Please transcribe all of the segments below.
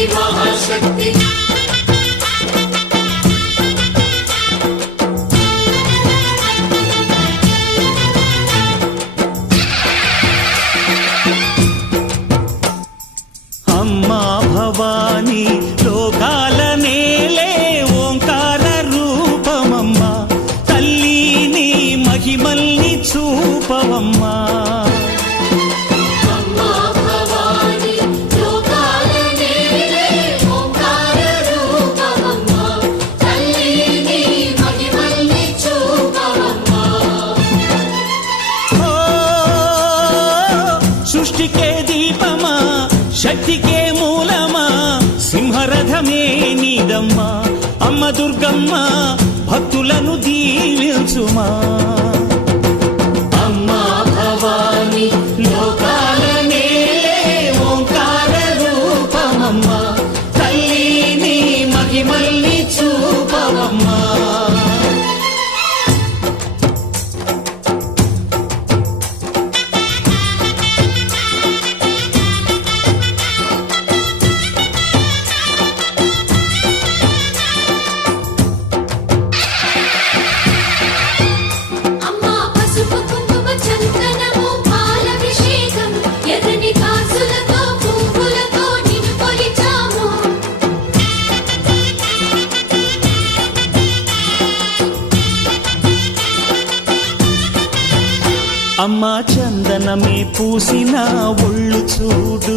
శక్తి మహాశక్తి అమ్మా భవాని లోకాల నేలే ఓంకార రూపమమ్మా తల్లిని మహిమల్ని చూపవమ్మా సృష్టికే దీపమా శక్తికే మూలమా సింహరథమే నీదమ్మా అమ్మ దుర్గమ్మ భక్తులను దీవించుమా అమ్మా భవాని లోకాల నేలే ఓంకార రూపమమ్మా తల్లిని మహిమల్ని చూపవమ్మా అమ్మా చందనమే పూసిన ఒళ్ళు చూడు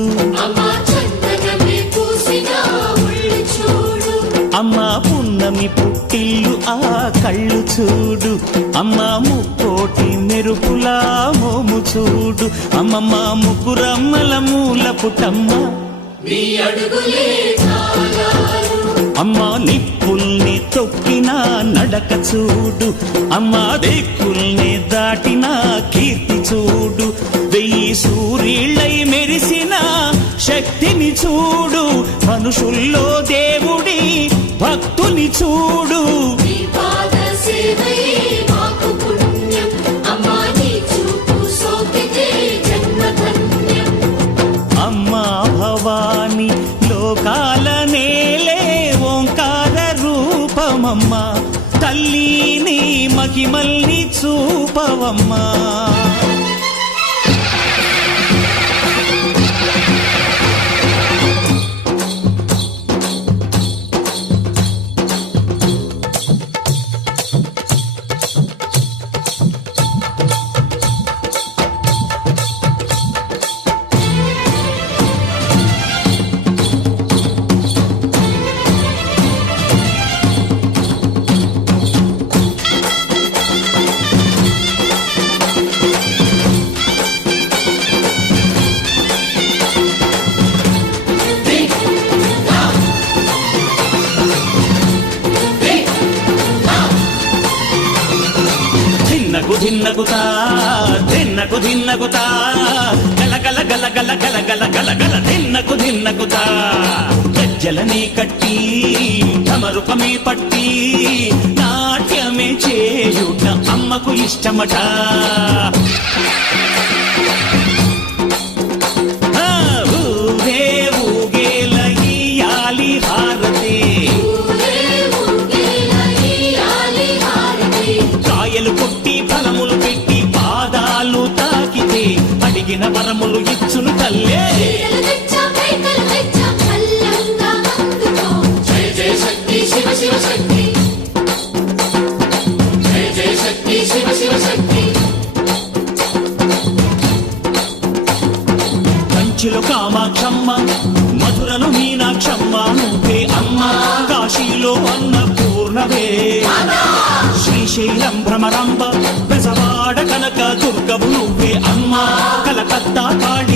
అమ్మా పున్నమి పుట్టిల్లు ఆ కళ్ళు చూడు అమ్మా ముక్కోటి మెరుపులా మోము చూడు అమ్మమ్మ ముగ్గురమ్మల మూల పుటమ్మ అమ్మా నిప్పుల్ని తొక్కిన నడక చూడు అమ్మా దిక్కుల్ని దాటిన కీర్తి చూడు 1000 సూర్యుళ్ళై మెరిసిన శక్తిని చూడు మనుషుల్లో దేవుడి భక్తుని చూడు అమ్మా భవాని లోకాల నేలే ఓంకార రూపమమ్మా తల్లిని మహిమల్ని చూపవమ్మా ధిన్నగుతా ధిన్నకు ధిన్నగుతా గల గల గల గల గల గల గల గల ధిన్నగుతా గజ్జలనే కట్టి ఢమరుకమే పట్టి నాట్యమే చేయుట అమ్మకు ఇష్టమట ఊరే ఊగేల ఇయ్యాలి హారతి కాయలు కొట్టి ఫలములు పెట్టి పాదాలు తాకితే అడిగిన వరములు ఇచ్చును తల్లే జయ జయ శక్తి శివ శివ శక్తి జయ జయ శక్తి శివ శివ శక్తి కంచిలో కామాక్షమ్మ మధురలో మీనాక్షమ్మ నువ్వే అమ్మ కాశీలో అన్నపూర్ణవే శ్రీశైలం భ్రమరాంబ బెజవాడ కనక దుర్గవు నువ్వే అమ్మ కలకత్తా కాళీ